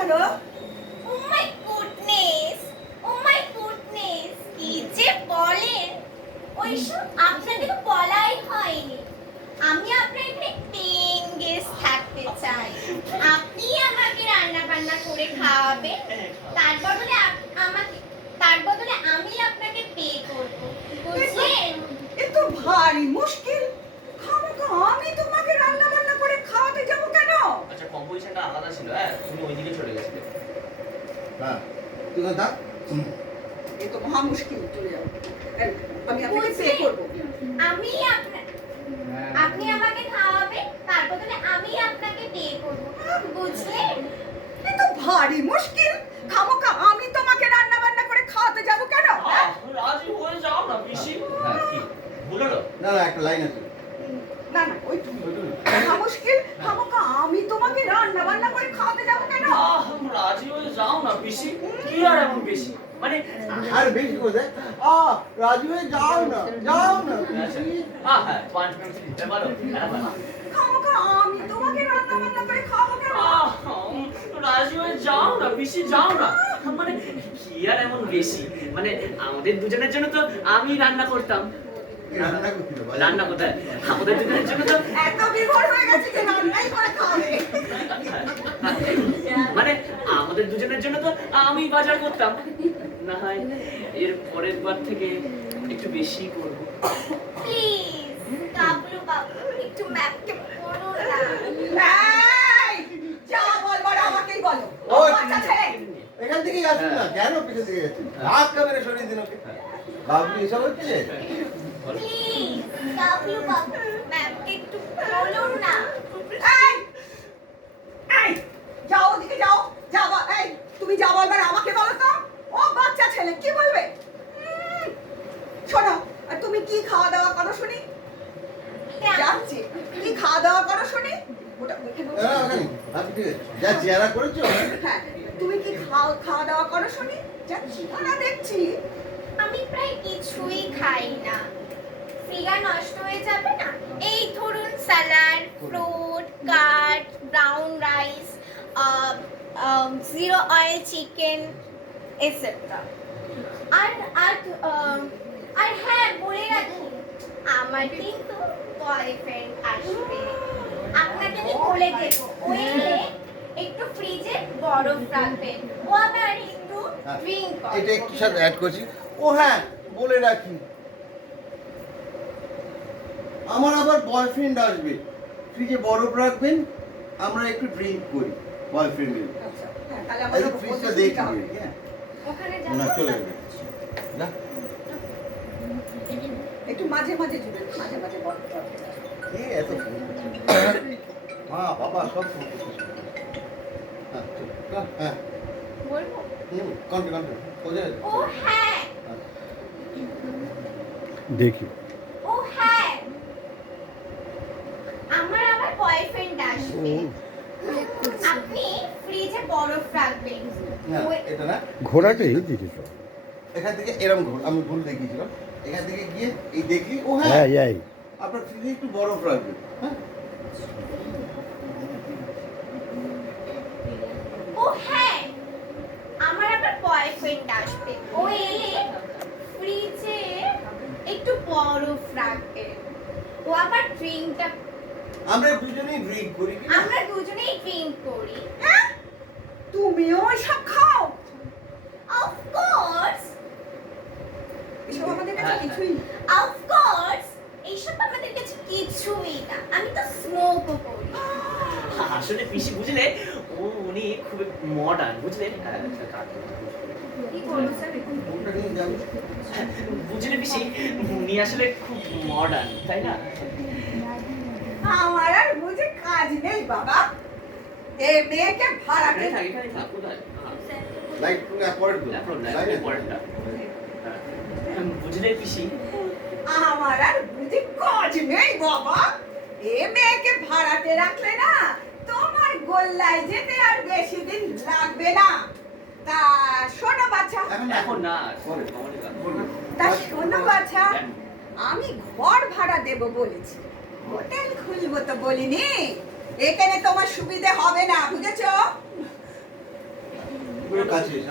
কেন? ও my goodness, O my goodness, কি যে বলেন! ওইসব আপনাকে তো বলাই হয়নি। আমি আপনার এখানে পেইং গেস্ট থাকতে চাই। আপনি আমাকে রান্না বান্না করে খাওয়াবেন, তার বদলে আমি আপনাকে পে করব, বুঝলেন? এ তো ভারী মুশকিল। খামোখা আমি তোমাকে রান্না বান্না করে খাওয়াতে যাবো কেন? আচ্ছা, কম্পোজিশনটা আলাদা ছিল। হ্যাঁ, তুমি ওইদিকে চলে গেছিলে। হ্যাঁ তুই কথা এ তো মহা মুশকিল, চলে যাবো। আমি আপনাকে পে করবো। আপনি আমাকে খাওয়াবেন, তার বদলে আমি আপনাকে পে করব, বুঝলেন? এ তো ভারী মুশকিল। খামোখা আমি তোমাকে রান্না বান্না করে খাওয়াতে যাবো কেন? রাজি হয়ে যাও না পিসি। হ্যাঁ, কি ভুল হলো? না না একটা লাইন আছে না না ওইটুকু। মহা মুশকিল। খামোখা আমি তোমাকে রান্না বান্না করে খাওয়াতে যাবো কেন? রাজি হয়ে যাও না পিসি। কি আর এমন বেশি? মানে আর বেশি করে দে রাজু হয়ে যাও না হ্যাঁ, 5 মিনিট দিতে পারো। হ্যাঁ, খামোখা আমি তোমাকে রান্না বান্না করে খাওয়াবো কেন? রাজি হয়ে যাও না পিসি, যাও না। মানে কি আর এমন বেশি? মানে আমাদের দুজনের জন্য তো আমি রান্না করতাম। রান্না কোথায়? আমাদের দুজনের জন্য তো এত বিভোর হয়ে গেছে যে রান্নাই করে খাওয়াবে। মানে আমাদের দুজনের জন্য তো আমি বাজার করতাম। না হয় এর পরের বার থেকে একটু বেশি করব। প্লিজ কাবলু বাবু, একটু ম্যামকে বলুন না। এই, যা বলবার আমাকেই বলো। ও, বাচ্চা ছেলে। এখান থেকেই আসুন না কেন পিছন থেকে যাচ্ছেন হাত ক্যামেরা সরিয়ে দিন ওকে বাবু এসব হচ্ছে প্লিজ কাবলু বাবু, ম্যামকে একটু বলুন না। এই, এই, যাও ওদিকে যাও। এই, তুমি যা বলবার আমাকে বলো তো। ও বাচ্চা ছেলে কি বলবে? শোনো, আর তুমি কি খাওয়া দাওয়া করো শুনি? যাচ্ছি। কি খাওয়া দাওয়া করো শুনি? ওটা ওখানে বসে। আপনি ঠিক আছে যা চেহারা করেছো হ্যাঁ, তুমি কি খাওয়া দাওয়া করো শুনি? যাচ্ছি না দেখছি। আমি প্রায় কিছুই খাই না, ফিগার নষ্ট হয়ে যাবে না। এই ধরুন salad, fruit, cut, brown rice, zero oil chicken etcetera. আর আর আর হ্যাঁ, বলে রাখি, আমার কিন্তু বয়ফ্রেন্ড আসবে। আপনাকে আমি বলে দেবো, ও এলে একটু ফ্রিজে বরফ রাখবেন, ও আবার একটু ড্রিঙ্ক করে। এটা একটু সাথে অ্যাড করছি ও হ্যাঁ বলে রাখি আমার আবার বয়ফ্রেন্ড আসবে ফ্রিজে বরফ রাখবেন আমরা একটু ড্রিঙ্ক করি বয়ফ্রেন্ডের আচ্ছা, হ্যাঁ, তাহলে এই আমাদের ফ্রিজটা প্রতিযোগিতা দেখি হবে। হ্যাঁ ওখানে না যাবো। চলে যাবে না একটু মাঝে মাঝে জুড়ে মাঝে মাঝে বরফ রাখবেন। এ এত মা বাবা সব ফোন করতেছে হ্যাঁ চল, হ্যাঁ বলবো? কন্টিনিউ ও হ্যাঁ, দেখি ও হ্যাঁ, আমার আবার বয়ফ্রেন্ড আসবে। আপনি ফ্রিজে বরফ রাখবেন। না ও- এটা না ঘোড়াটাই দিয়েছ এখান থেকে এরকম ঘোর আমি ভুল দেখিয়েছিলাম এখান থেকে গিয়ে এই দেখলি ও হ্যাঁ হ্যাঁ এই আপনার ফ্রিজে একটু বরফ রাখবেন হ্যাঁ ও হ্যাঁ, আমার আবার বয়ফ্রেন্ড আসবে। ও এলে ফ্রিজে একটু বরফ রাখবেন, ও আবার ড্রিঙ্কটা, আমরা দুজনেই ড্রিঙ্ক করি কি না? আমরা দুজনেই ড্রিঙ্ক করি। হ্যাঁ, তুমিও এসব খাও? অফ কোর্স, এসব আমাদের কাছে কিছুই না। অফ কোর্স, এইসব আমাদের কাছে কিছুই না। আমি তো স্মোকও করি। আসলে পিসি বুঝলে উনি খুব মডার্ন, বুঝলেন? কি বলবো স্যার? কোনটা নিয়ে যাবো? বুঝলে পিসি, উনি আসলে খুব মডার্ন, তাই না? আমার আর বুঝে কাজ নেই বাবা। এ মেয়েকে ভাড়াটে এখানে থাক, কোথায়? লাইট পরের তো লাইট পরেরটা। বুঝলে পিসি, আমার আর বুঝে কাজ নেই বাবা। এ মেয়েকে ভাড়াটে রাখলে না তোমার গোল্লায় যেতে আর বেশি দিন লাগবে না। তা শোনো বাছা, এখন না, পরে। তা শোনো বাছা, আমি ঘর ভাড়া দেব বলেছি, হোটেল খুলবো তো বলিনি। এখানে তোমার সুবিধে হবে না, বুঝেছো? কাছে এসে